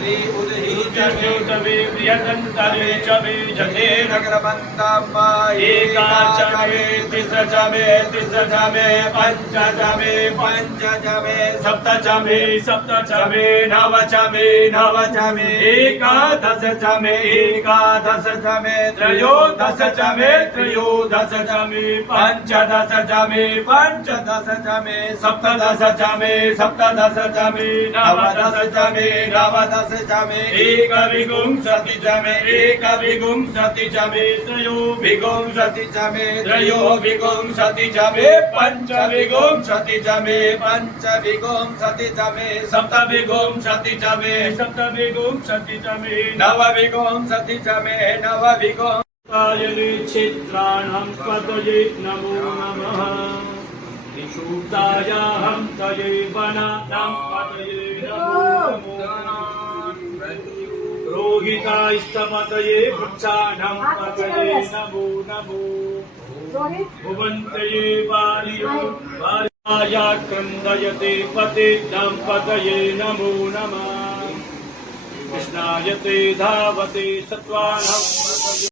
श्री उदही चवे प्रियदन्तरे चवे जथे नगरबन्दाम्बा एका चवे तिस्र चवे पंच चवे सप्त चवे नव चवे एकादश चवे त्रयोदश चवे पंचदश चवे सप्तदश चवे नवदश चवे एकविंशति चवे त्रयोविंशति चवे पंचविंशति चवे सप्तविंशति चवे नवविंशति चवे चित्राणां पतये नमो नमः विशुद्धायाहं तये वनानां पतये नमो नमः रोहितास्तपतये वृक्षाणां पतये नमो नमो भुवन्तये वार्या क्रन्दयते पतेनां पतये नमो नमः कृष्णायते धावते सत्त्वानां